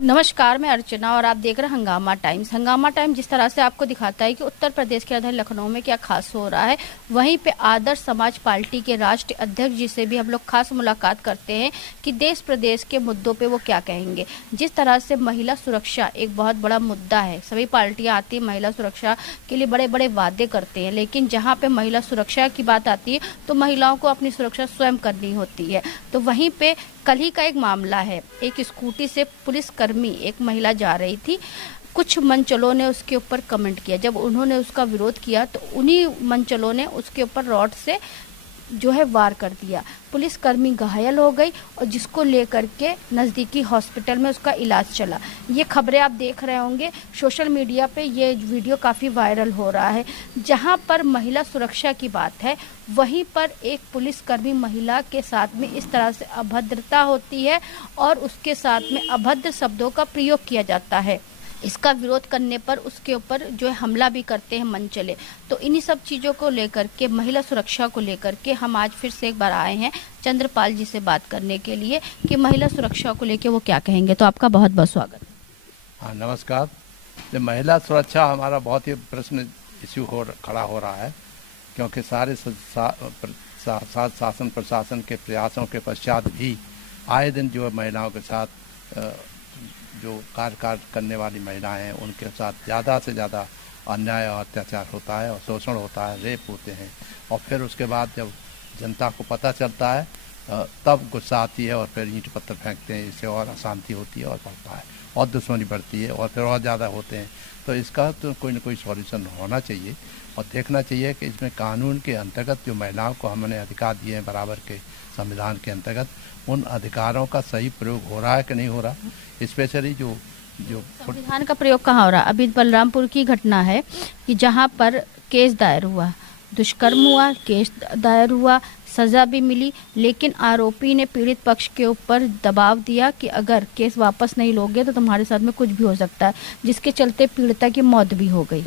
नमस्कार, मैं अर्चना और आप देख रहे हैं हंगामा टाइम्स। हंगामा टाइम्स जिस तरह से आपको दिखाता है कि उत्तर प्रदेश के राजधानी लखनऊ में क्या खास हो रहा है, वहीं पे आदर्श समाज पार्टी के राष्ट्रीय अध्यक्ष जी से भी हम लोग खास मुलाकात करते हैं कि देश प्रदेश के मुद्दों पे वो क्या कहेंगे। जिस तरह से महिला सुरक्षा एक बहुत बड़ा मुद्दा है, सभी पार्टियां आती है महिला सुरक्षा के लिए बड़े बड़े वादे करते हैं, लेकिन जहाँ पे महिला सुरक्षा की बात आती है तो महिलाओं को अपनी सुरक्षा स्वयं करनी होती है। तो वहीं पे कल ही का एक मामला है, एक स्कूटी से पुलिसकर्मी एक महिला जा रही थी, कुछ मनचलों ने उसके ऊपर कमेंट किया। जब उन्होंने उसका विरोध किया तो उन्हीं मनचलों ने उसके ऊपर रॉड से जो है वार कर दिया। पुलिसकर्मी घायल हो गई और जिसको लेकर के नज़दीकी हॉस्पिटल में उसका इलाज चला। ये खबरें आप देख रहे होंगे सोशल मीडिया पे, ये वीडियो काफ़ी वायरल हो रहा है। जहां पर महिला सुरक्षा की बात है, वहीं पर एक पुलिसकर्मी महिला के साथ में इस तरह से अभद्रता होती है और उसके साथ में अभद्र शब्दों का प्रयोग किया जाता है। इसका विरोध करने पर उसके ऊपर जो है हमला भी करते हैं मनचले। तो इन्हीं सब चीज़ों को लेकर के, महिला सुरक्षा को लेकर के हम आज फिर से एक बार आए हैं चंद्रपाल जी से बात करने के लिए कि महिला सुरक्षा को लेकर वो क्या कहेंगे। तो आपका बहुत बहुत स्वागत। हाँ, नमस्कार। जब महिला सुरक्षा हमारा बहुत ही प्रश्न इश्यू खड़ा हो रहा है, क्योंकि सारे शासन प्रशासन के प्रयासों के पश्चात भी आए दिन जो महिलाओं के साथ जो कार्य करने वाली महिलाएं हैं उनके साथ ज़्यादा से ज़्यादा अन्याय और अत्याचार होता है और शोषण होता है, रेप होते हैं। और फिर उसके बाद जब जनता को पता चलता है तब गुस्सा आती है और फिर ईंट पत्थर फेंकते हैं। इससे और अशांति होती है और बढ़ता है और दुश्मनी बढ़ती है और फिर और ज़्यादा होते हैं। तो इसका तो कोई ना कोई सॉल्यूशन होना चाहिए और देखना चाहिए कि इसमें कानून के अंतर्गत जो महिलाओं को हमने अधिकार दिए हैं बराबर के संविधान के अंतर्गत, उन अधिकारों का सही प्रयोग हो रहा है कि नहीं हो रहा। स्पेशली जो संविधान का प्रयोग कहाँ हो रहा है। अभी बलरामपुर की घटना है कि जहाँ पर केस दायर हुआ, दुष्कर्म हुआ, केस दायर हुआ, सजा भी मिली, लेकिन आरोपी ने पीड़ित पक्ष के ऊपर दबाव दिया कि अगर केस वापस नहीं लोगे तो तुम्हारे साथ में कुछ भी हो सकता है, जिसके चलते पीड़िता की मौत भी हो गई।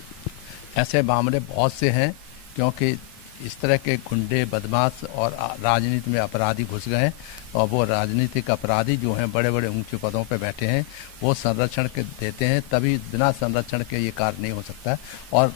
ऐसे मामले बहुत से हैं, क्योंकि इस तरह के गुंडे, बदमाश और राजनीति में अपराधी घुस गए हैं और वो राजनीतिक अपराधी जो हैं बड़े बड़े ऊंचे पदों पर बैठे हैं, वो संरक्षण के देते हैं, तभी बिना संरक्षण के ये कार्य नहीं हो सकता है। और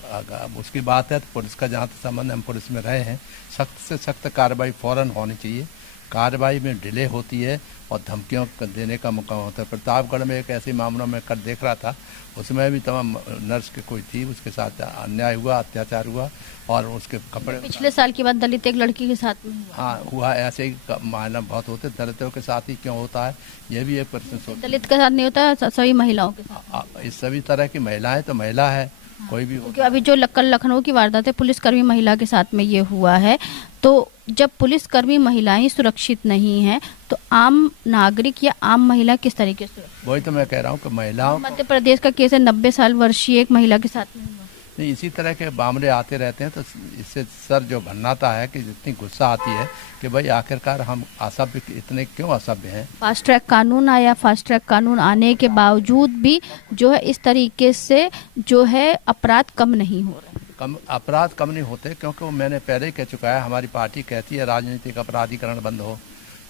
उसकी बात है तो पुलिस का जहाँ तक संबंध, हम पुलिस में रहे हैं, सख्त से सख्त कार्रवाई फ़ौरन होनी चाहिए। कार्रवाई में डिले होती है और धमकियों देने का मौका होता है। प्रतापगढ़ में एक ऐसे मामलों में कर देख रहा था, उसमें भी तमाम नर्स के कोई थी, उसके साथ अन्याय हुआ, अत्याचार हुआ और उसके कपड़े। पिछले साल की बात दलित एक लड़की के साथ में हुआ। हाँ हुआ, ऐसे ही मामला बहुत होते। दलितों के साथ ही क्यों होता है, ये भी एक प्रश्न सोचता है। दलित के साथ नहीं होता, सभी महिलाओं के साथ। इस सभी तरह की महिलाएं तो महिला है, कोई भी। क्योंकि अभी जो लखनऊ की वारदात है, पुलिसकर्मी महिला के साथ में ये हुआ है, तो जब पुलिसकर्मी महिलाएं सुरक्षित नहीं हैं तो आम नागरिक या आम महिला किस तरीके से? वही तो मैं कह रहा हूँ कि महिलाओं, मध्य प्रदेश का केस है, 90 साल वर्षीय एक महिला के साथ में हुआ। नहीं, इसी तरह के मामले आते रहते हैं। तो इससे सर जो भन्नाता है कि जितनी गुस्सा आती है कि भाई आखिरकार हम असभ्य इतने क्यों असभ्य हैं। फास्ट ट्रैक कानून आया, फास्ट ट्रैक कानून आने के बावजूद भी जो है इस तरीके से जो है अपराध कम नहीं हो रहे। अपराध कम नहीं होते, क्योंकि वो मैंने पहले ही कह चुका है, हमारी पार्टी कहती है राजनीतिक अपराधीकरण बंद हो,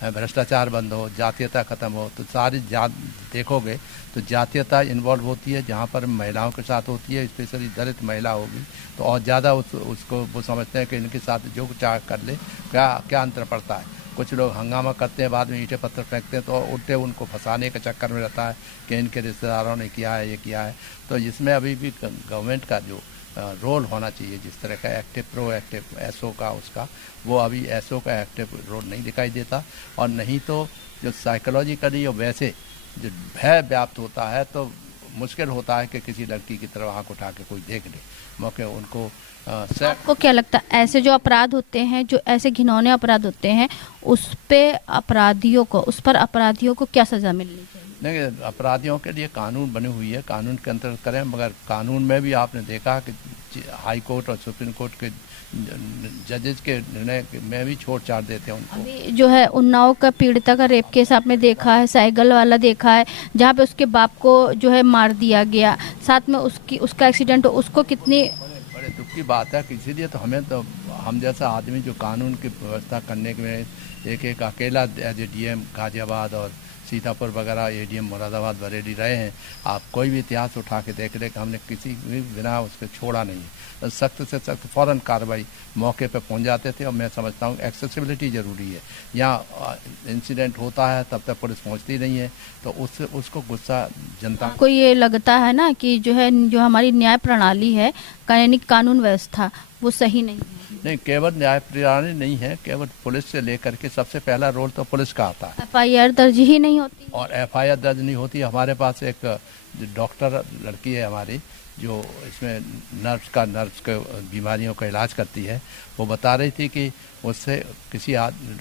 भ्रष्टाचार बंद हो, जातीयता खत्म हो। तो सारी देखोगे तो जातीयता इन्वॉल्व होती है, जहाँ पर महिलाओं के साथ होती है, स्पेशली दलित महिला होगी तो और ज़्यादा उसको वो समझते हैं कि इनके साथ जो चाह कर ले, क्या अंतर पड़ता है। कुछ लोग हंगामा करते हैं, बाद में ईंटें पत्थर फेंकते हैं, तो उल्टे उनको फंसाने के चक्कर में रहता है कि इनके रिश्तेदारों ने किया है, ये किया है। तो इसमें अभी भी गवर्नमेंट का जो रोल होना चाहिए, जिस तरह का एक्टिव प्रोएक्टिव एसओ का, उसका वो अभी एसओ का एक्टिव रोल नहीं दिखाई देता। और नहीं तो जो साइकोलॉजिकली और वैसे जो भय व्याप्त होता है तो मुश्किल होता है कि किसी लड़की की तरफ आँख उठा के कोई देख ले मौके उनको। आपको क्या लगता है ऐसे जो अपराध होते हैं, जो ऐसे घिनौने अपराध होते हैं, उस पर अपराधियों को क्या सज़ा मिलनी चाहिए? नहीं, अपराधियों के लिए कानून बनी हुई है, कानून के अंतर्गत करें। मगर कानून में भी आपने देखा कि हाई कोर्ट और सुप्रीम कोर्ट के जजेस के निर्णय में भी छोड़ छाड़ देते हैं उनको। अभी जो है उन्नाव का पीड़िता का रेप केस आपने देखा है, साइकिल वाला देखा है, जहाँ पे उसके बाप को जो है मार दिया गया, साथ में उसका एक्सीडेंट हो, उसको कितनी बड़े दुख की बात है। इसीलिए तो हम जैसा आदमी जो कानून की व्यवस्था करने में एक अकेला एज ए डीएम गाजियाबाद और सीतापुर वगैरह, एडीएम मुरादाबाद, बरेली रहे हैं। आप कोई भी इतिहास उठा के देख ले कि हमने किसी भी बिना उसको छोड़ा नहीं है। तो सख्त से सख्त फ़ौरन कार्रवाई मौके पे पहुंच जाते थे। और मैं समझता हूँ एक्सेसिबिलिटी ज़रूरी है। यहाँ इंसिडेंट होता है तब तक पुलिस पहुंचती नहीं है, तो उसको गुस्सा जनता को ये लगता है ना कि जो है, जो हमारी न्याय प्रणाली है, यानी कानून व्यवस्था, वो सही नहीं है। नहीं, केवल न्याय प्रणाली नहीं है, केवल पुलिस से लेकर के सबसे पहला रोल तो पुलिस का आता है। FIR दर्ज ही नहीं होती और FIR दर्ज नहीं होती। हमारे पास एक डॉक्टर लड़की है हमारी, जो इसमें नर्व्स के बीमारियों का इलाज करती है। वो बता रही थी कि उससे किसी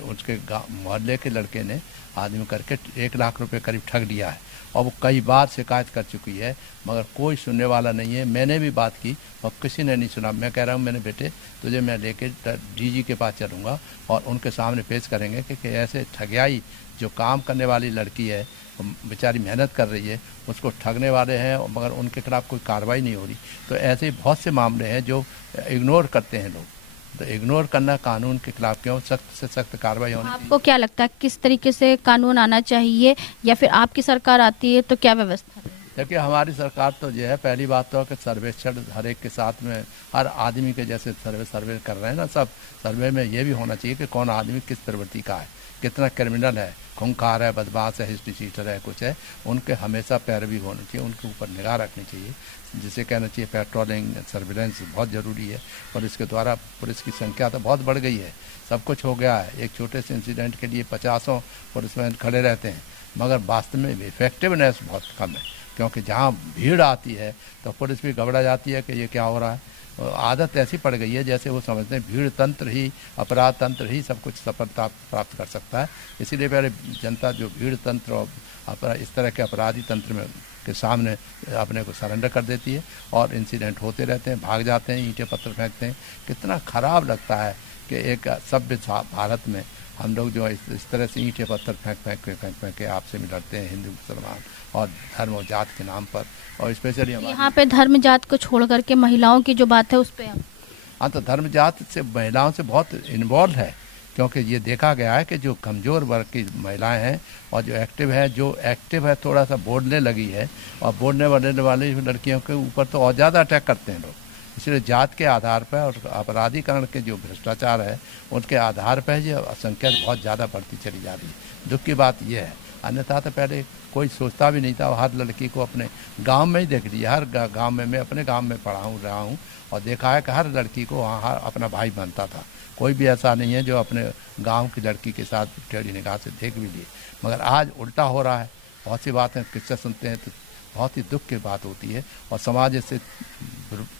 उसके मोहल्ले के लड़के ने आदमी करके 1 लाख रुपए करीब ठग लिया है। और वो कई बार शिकायत कर चुकी है, मगर कोई सुनने वाला नहीं है। मैंने भी बात की और किसी ने नहीं सुना। मैं कह रहा हूँ, मैंने बेटे तुझे मैं लेके DG के पास चलूँगा और उनके सामने पेश करेंगे कि ऐसे ठगियाई, जो काम करने वाली लड़की है, बेचारी मेहनत कर रही है, उसको ठगने वाले हैं, मगर उनके खिलाफ कोई कार्रवाई नहीं हो रही। तो ऐसे बहुत से मामले हैं जो इग्नोर करते हैं लोग। तो इग्नोर करना कानून के खिलाफ क्यों, सख्त से सख्त कार्रवाई होनी चाहिए। आपको क्या लगता है किस तरीके से कानून आना चाहिए, या फिर आपकी सरकार आती है तो क्या व्यवस्था है? देखिए, हमारी सरकार तो जो है, पहली बात तो है कि सर्वेक्षण हर एक के साथ में, हर आदमी के जैसे सर्वे कर रहे हैं ना सब, सर्वे में ये भी होना चाहिए कि कौन आदमी किस प्रवृत्ति का है, कितना क्रिमिनल है, खूंखार है, बदमाश है, हिस्ट्री शीटर है, कुछ है, उनके हमेशा पैरवी होनी चाहिए, उनके ऊपर निगाह रखनी चाहिए। जिसे कहना चाहिए पेट्रोलिंग, सर्विलेंस बहुत ज़रूरी है। और इसके द्वारा पुलिस की संख्या तो बहुत बढ़ गई है, सब कुछ हो गया है। एक छोटे से इंसिडेंट के लिए 50 पुलिसमैन खड़े रहते हैं, मगर वास्तव में इफेक्टिवनेस बहुत कम है। क्योंकि जहाँ भीड़ आती है तो पुलिस भी घबरा जाती है कि ये क्या हो रहा है। आदत ऐसी पड़ गई है जैसे वो समझते हैं भीड़ तंत्र ही, अपराध तंत्र ही सब कुछ सफलता प्राप्त कर सकता है। इसीलिए पहले जनता जो भीड़ तंत्र और इस तरह के अपराधी तंत्र में के सामने अपने को सरेंडर कर देती है, और इंसिडेंट होते रहते हैं, भाग जाते हैं, ईंटें पत्थर फेंकते हैं। कितना ख़राब लगता है कि एक सभ्य भारत में हम लोग जो इस तरह से ईंटें पत्थर फेंक के आपसे में लड़ते हैं, हिंदू मुसलमान, और धर्म और जात के नाम पर। और स्पेशली यहाँ पे धर्म जात को छोड़ करके महिलाओं की जो बात है उस पर, हाँ, तो धर्म जात से महिलाओं से बहुत इन्वॉल्व है। क्योंकि ये देखा गया है कि जो कमज़ोर वर्ग की महिलाएं हैं और जो एक्टिव है थोड़ा सा बोलने लगी है, और बोलने वाली लड़कियों के ऊपर तो और ज़्यादा अटैक करते हैं लोग। इसलिए जात के आधार पर और अपराधीकरण के जो भ्रष्टाचार है उनके आधार पर ये संख्या बहुत ज़्यादा बढ़ती चली जा रही है। दुख की बात यह है, अन्यथा तो पहले कोई सोचता भी नहीं था। हर लड़की को अपने गांव में ही देख लिया, हर गांव में, मैं अपने गांव में रहा हूं और देखा है कि हर लड़की को वहाँ अपना भाई बनता था। कोई भी ऐसा नहीं है जो अपने गांव की लड़की के साथ टेढ़ी निगाह से देख भी लिए। मगर आज उल्टा हो रहा है। बहुत सी बातें किस्से सुनते हैं तो बहुत ही दुख की बात होती है, और समाज इससे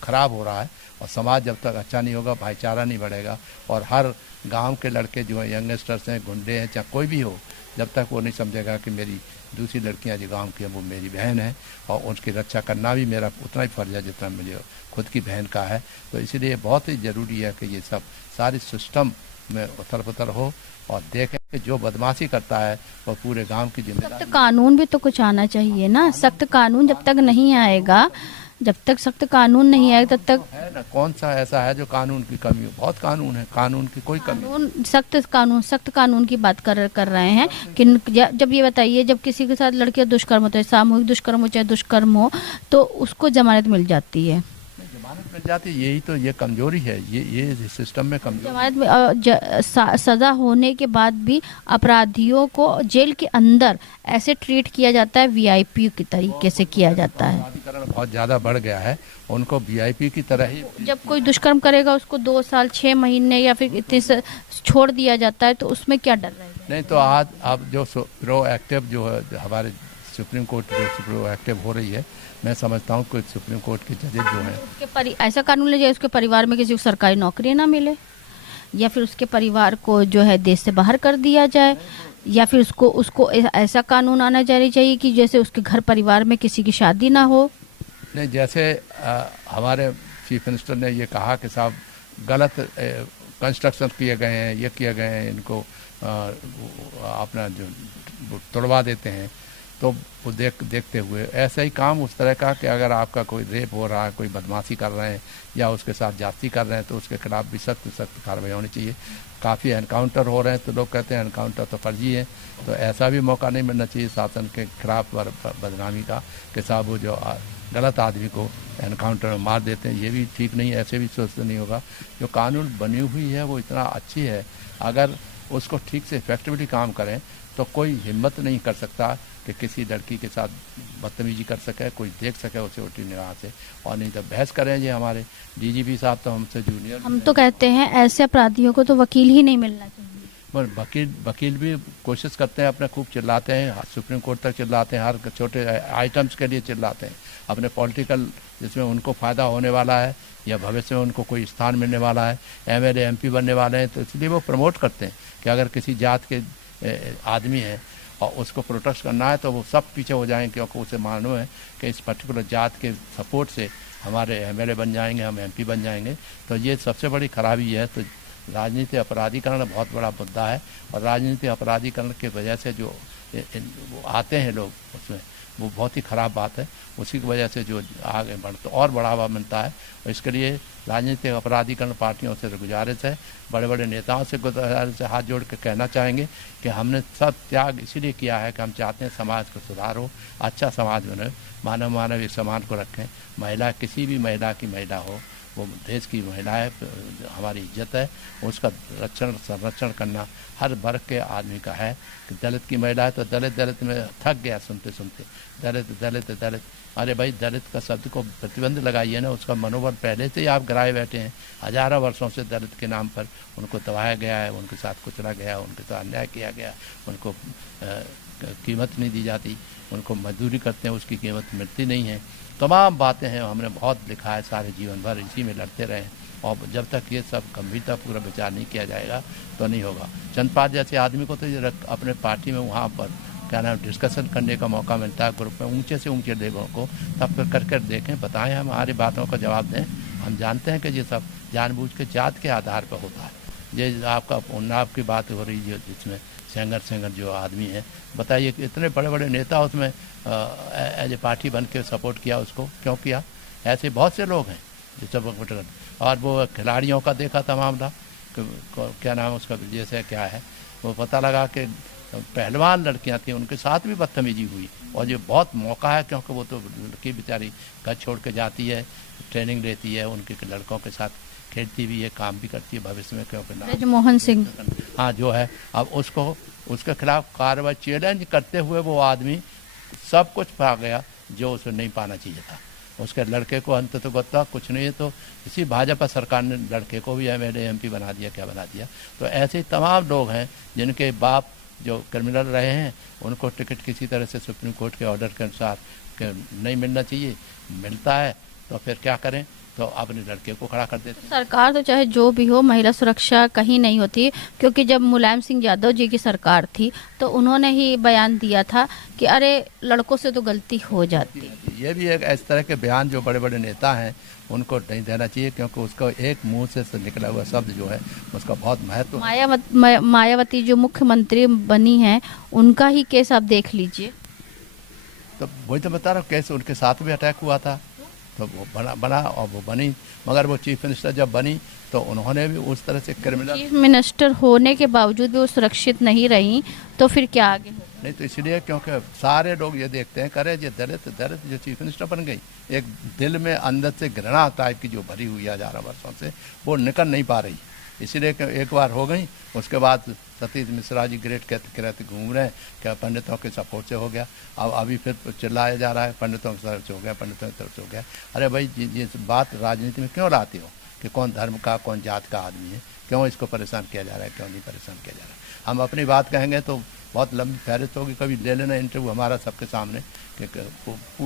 खराब हो रहा है। और समाज जब तक अच्छा नहीं होगा, भाईचारा नहीं बढ़ेगा, और हर गांव के लड़के जो हैं, यंगस्टर्स हैं, गुंडे हैं, चाहे कोई भी हो, जब तक वो नहीं समझेगा कि मेरी दूसरी लड़कियां जो गांव की हैं वो मेरी बहन है, और उसकी रक्षा करना भी मेरा उतना ही फर्ज है जितना मुझे खुद की बहन का है। तो इसीलिए बहुत ही ज़रूरी है कि ये सब सारी सिस्टम में उथल पुथल हो, और देखें कि जो बदमाशी करता है वो पूरे गांव की जिम्मेदारी। सख्त कानून भी तो कुछ आना चाहिए ना। सख्त कानून जब तक नहीं आएगा, जब तक सख्त कानून नहीं आएगा तब तक है ना। कौन सा ऐसा है जो कानून की कमी हो? बहुत कानून है, कानून की कोई कमी। सख्त कानून की बात कर रहे हैं कि जब ये बताइए, जब किसी के साथ लड़के दुष्कर्म होता है, सामूहिक दुष्कर्म हो चाहे दुष्कर्म हो, तो उसको जमानत मिल जाती है। जमानत मिल जाती है, यही तो ये कमजोरी है, ये सिस्टम में कमजोरी। जमानत में सजा होने के बाद भी अपराधियों को जेल के अंदर ऐसे ट्रीट किया जाता है, VIP की तरीके से किया जाता है। अपराधीकरण बहुत ज़्यादा बढ़ गया है, उनको VIP की तरह ही। जब कोई दुष्कर्म करेगा उसको 2 साल 6 महीने या फिर इतने से छोड़ दिया जाता है, तो उसमें क्या डर रहेगा? नहीं तो आज अब जो प्रोएक्टिव जो है हमारे सुप्रीम कोर्ट जो प्रोएक्टिव हो रही है, मैं समझता हूँ कोई सुप्रीम कोर्ट के जजेज जो हैं ऐसा कानून ले जाए उसके परिवार में किसी को सरकारी नौकरी ना मिले, या फिर उसके परिवार को जो है देश से बाहर कर दिया जाए, या फिर उसको ऐसा कानून आना चाहिए कि जैसे उसके घर परिवार में किसी की शादी ना हो। नहीं, जैसे हमारे चीफ मिनिस्टर ने ये कहा कि साहब गलत कंस्ट्रक्शन किए गए हैं, ये किए गए हैं, इनको अपना जो तोड़वा देते हैं, तो वो देखते हुए ऐसा ही काम उस तरह का कि अगर आपका कोई रेप हो रहा है, कोई बदमाशी कर रहे हैं या उसके साथ जाति कर रहे हैं तो उसके खिलाफ भी सख्त कार्रवाई होनी चाहिए। काफ़ी एनकाउंटर हो रहे हैं तो लोग कहते हैं एनकाउंटर तो फर्जी है, तो ऐसा भी मौका नहीं मिलना चाहिए शासन के खिलाफ बदनामी का कि साहब वो जो गलत आदमी को एनकाउंटर में मार देते हैं, ये भी ठीक नहीं, ऐसे भी सोचते नहीं होगा। जो कानून बनी हुई है वो इतना अच्छी है, अगर उसको ठीक से इफेक्टिवली काम करें तो कोई हिम्मत नहीं कर सकता कि किसी लड़की के साथ बदतमीजी कर सके, कोई देख सके उसे उल्टी निगाह से। और नहीं तो बहस करें जी, हमारे डीजीपी साहब तो हमसे जूनियर, हम तो कहते हैं ऐसे अपराधियों को तो वकील ही नहीं मिलना चाहिए। पर वकील भी कोशिश करते हैं, अपने खूब चिल्लाते हैं, सुप्रीम कोर्ट तक चिल्लाते हैं, हर छोटे आइटम्स के लिए चिल्लाते हैं, अपने पॉलिटिकल जिसमें उनको फ़ायदा होने वाला है या भविष्य में उनको कोई स्थान मिलने वाला है, एमएलए एमपी बनने वाले हैं, तो इसलिए वो प्रमोट करते हैं कि अगर किसी जात के आदमी है और उसको प्रोटेक्ट करना है तो वो सब पीछे हो जाएंगे, क्योंकि उसे मालूम है कि इस पर्टिकुलर जात के सपोर्ट से हमारे एमएलए बन जाएंगे, हम एमपी बन जाएंगे। तो ये सबसे बड़ी खराबी है। तो राजनीति अपराधीकरण बहुत बड़ा मुद्दा है, और राजनीति अपराधीकरण की वजह से जो आते हैं लोग उसमें, वो बहुत ही ख़राब बात है। उसी की वजह से जो आगे बढ़ता और बढ़ावा मिलता है, और इसके लिए राजनीतिक अपराधीकरण पार्टियों से गुजारिश है, बड़े बड़े नेताओं से गुजारिश है, हाथ जोड़ के कहना चाहेंगे कि हमने सब त्याग इसीलिए किया है कि हम चाहते हैं समाज को सुधार हो, अच्छा समाज बने, मानव एक समान को रखें। महिला किसी भी महिला की महिला हो, वो देश की महिला है, हमारी इज्जत है, उसका रक्षण संरक्षण करना हर वर्ग के आदमी का है। कि दलित की महिला है तो दलित में थक गया सुनते सुनते, दलित। अरे भाई, दलित का शब्द को प्रतिबंध लगाइए ना, उसका मनोबल पहले से ही आप गिराए बैठे हैं। हजारों वर्षों से दलित के नाम पर उनको दबाया गया है, उनके साथ कुचला गया, उनके साथ अन्याय किया गया, उनको कीमत नहीं दी जाती, उनको मजदूरी करते हैं उसकी कीमत मिलती नहीं है। तमाम बातें हैं, हमने बहुत लिखा है, सारे जीवन भर इसी में लड़ते रहे, और जब तक ये सब गंभीरतापूर्वक विचार नहीं किया जाएगा तो नहीं होगा। चंदपाल जैसे आदमी को तो ये अपने पार्टी में वहाँ पर क्या नाम डिस्कशन करने का मौका मिलता है ग्रुप में, ऊंचे से ऊंचे लेवल को, तब फिर कर देखें, बताएं, हमारी बातों का जवाब दें। हम जानते हैं कि ये सब जानबूझ के जात के आधार पर होता है। ये आपका उन्नाव की बात हो रही है जिसमें सेंगर जो आदमी है, बताइए इतने बड़े बड़े नेता उसमें एज ए पार्टी बन के सपोर्ट किया, उसको क्यों किया? ऐसे बहुत से लोग हैं जो सब। और वो खिलाड़ियों का देखा था मामला, क्या नाम उसका, जैसे क्या है, वो पता लगा कि पहलवान लड़कियां थी, उनके साथ भी बदतमीजी हुई। और ये बहुत मौका है, क्योंकि वो तो लड़की बेचारी घर छोड़ के जाती है, ट्रेनिंग लेती है, उनके लड़कों के साथ खेलती भी है, काम भी करती है भविष्य में, क्योंकि ब्रजमोहन सिंह हाँ जो है, अब उसको उसके खिलाफ कार्रवाई चैलेंज करते हुए वो आदमी सब कुछ पा गया जो उसे नहीं पाना चाहिए था। उसके लड़के को अंत तो गत्ता कुछ नहीं है, तो इसी भाजपा सरकार ने लड़के को भी एमएलए एमपी बना दिया, क्या बना दिया। तो ऐसे तमाम लोग हैं जिनके बाप जो क्रिमिनल रहे हैं, उनको टिकट किसी तरह से सुप्रीम कोर्ट के ऑर्डर के अनुसार नहीं मिलना चाहिए, मिलता है तो फिर क्या करें, तो अपने लड़के को खड़ा कर देते। सरकार तो चाहे जो भी हो, महिला सुरक्षा कहीं नहीं होती, क्योंकि जब मुलायम सिंह यादव जी की सरकार थी तो उन्होंने ही बयान दिया था कि अरे लड़कों से तो गलती हो जाती। ये भी एक इस तरह के बयान जो बड़े बड़े नेता हैं उनको नहीं देना चाहिए, क्योंकि उसका एक मुंह से निकला हुआ शब्द जो है उसका बहुत महत्व। मायावती जो मुख्यमंत्री बनी हैं, उनका ही केस आप देख लीजिए। तो वही तो बता रहा हूँ, कैसे उनके साथ भी अटैक हुआ था, तो वो बना और वो बनी, मगर वो चीफ मिनिस्टर जब बनी तो उन्होंने भी उस तरह से क्रिमिनल। चीफ मिनिस्टर होने के बावजूद भी वो सुरक्षित नहीं रही, तो फिर क्या आगे हो? नहीं तो इसलिए क्योंकि सारे लोग ये देखते हैं, करे ये दलित जो चीफ मिनिस्टर बन गई, एक दिल में अंदर से घृणा टाइप की जो भरी हुई है 11 वर्षों से, वो निकल नहीं पा रही। इसलिए एक बार हो गई, उसके बाद सतीश मिश्रा जी ग्रेट कहते घूम रहे हैं क्या पंडितों के सपोर्ट से हो गया। अब अभी फिर चिल्लाया जा रहा है पंडितों की तरफ से हो गया, पंडितों की तरफ से हो गया। अरे भाई, ये बात राजनीति में क्यों लाती हो कि कौन धर्म का कौन जात का आदमी है, क्यों इसको परेशान किया जा रहा है, क्यों नहीं परेशान किया जा रहा है। हम अपनी बात कहेंगे तो बहुत लंबी फहरिस्त होगी, कभी ले लेना इंटरव्यू हमारा सबके सामने कि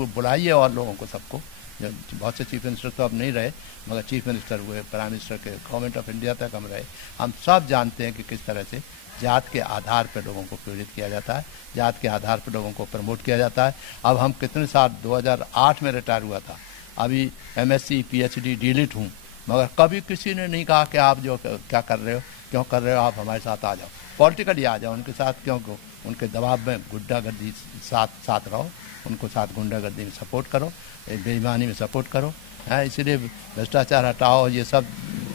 बुलाइए और लोगों को, सबको। बहुत से चीफ मिनिस्टर तो अब नहीं रहे, मगर चीफ मिनिस्टर हुए, प्राइम मिनिस्टर के, गवर्नमेंट ऑफ इंडिया तक हम रहे। हम सब जानते हैं कि किस तरह से जात के आधार पर लोगों को पीड़ित किया जाता है, जात के आधार पर लोगों को प्रमोट किया जाता है। अब हम कितने साल 2008 में रिटायर हुआ था, अभी MSc PhD डिलीट हूँ, मगर कभी किसी ने नहीं कहा कि आप जो क्या कर रहे हो, क्यों कर रहे हो, आप हमारे साथ आ जाओ, पॉलिटिकली आ जाओ, उनके साथ क्यों उनके दबाव में गुंडागर्दी साथ रहो, उनको साथ गुंडागर्दी में सपोर्ट करो, बेईमानी में सपोर्ट करो। है इसलिए भ्रष्टाचार हटाओ, ये सब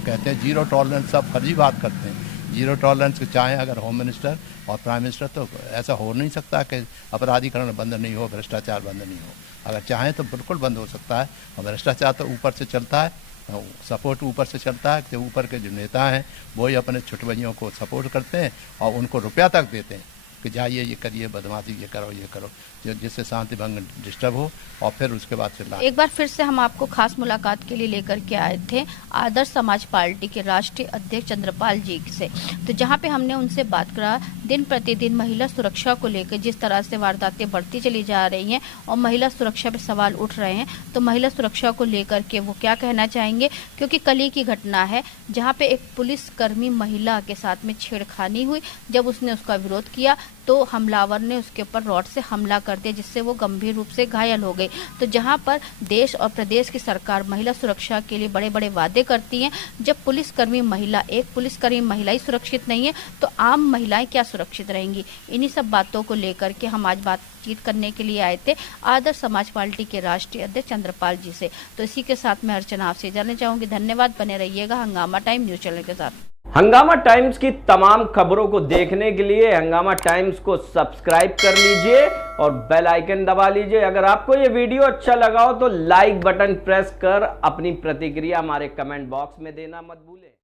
कहते हैं जीरो टॉलरेंस, सब फर्जी बात करते हैं। जीरो टॉलरेंस चाहें अगर होम मिनिस्टर और प्राइम मिनिस्टर, तो ऐसा हो नहीं सकता कि अपराधीकरण बंद नहीं हो, भ्रष्टाचार बंद नहीं हो। अगर चाहें तो बिल्कुल बंद हो सकता है। और भ्रष्टाचार तो ऊपर से चलता है, सपोर्ट ऊपर से चलता है कि ऊपर के जो नेता हैं वही अपने छुटवैयों को सपोर्ट करते हैं और उनको रुपया तक देते हैं कि जाइए ये करिए, बदमाशी ये करो, जिससे शांति भंग डिस्टर्ब हो, और फिर उसके बाद से एक बार फिर से हम आपको खास मुलाकात के लिए लेकर के आए थे आदर्श समाज पार्टी के राष्ट्रीय अध्यक्ष चंद्रपाल जी से। तो जहां पे हमने उनसे बात करा दिन प्रतिदिन महिला सुरक्षा को लेकर जिस तरह से वारदातें बढ़ती चली जा रही हैं और महिला सुरक्षा पे सवाल उठ रहे हैं, तो महिला सुरक्षा को लेकर के वो क्या कहना चाहेंगे। क्योंकि कल ही की घटना है जहाँ पे एक पुलिसकर्मी महिला के साथ में छेड़खानी हुई। जब उसने उसका विरोध किया तो हमलावर ने उसके ऊपर रॉड से हमला कर दिया, जिससे वो गंभीर रूप से घायल हो गई। तो जहां पर देश और प्रदेश की सरकार महिला सुरक्षा के लिए बड़े बड़े वादे करती हैं, जब पुलिसकर्मी महिला, एक पुलिसकर्मी महिला ही सुरक्षित नहीं है तो आम महिलाएं क्या सुरक्षित रहेंगी। इन्हीं सब बातों को लेकर के हम आज बातचीत करने के लिए आए थे आदर्श समाज पार्टी के राष्ट्रीय अध्यक्ष चंद्रपाल जी से। तो इसी के साथ मैं अर्चना आपसे जानना चाहूंगी। धन्यवाद, बने रहिएगा हंगामा टाइम न्यूज चैनल के साथ। हंगामा टाइम्स की तमाम खबरों को देखने के लिए हंगामा टाइम्स को सब्सक्राइब कर लीजिए और बेल आइकन दबा लीजिए। अगर आपको ये वीडियो अच्छा लगा हो तो लाइक बटन प्रेस कर अपनी प्रतिक्रिया हमारे कमेंट बॉक्स में देना मत भूलें।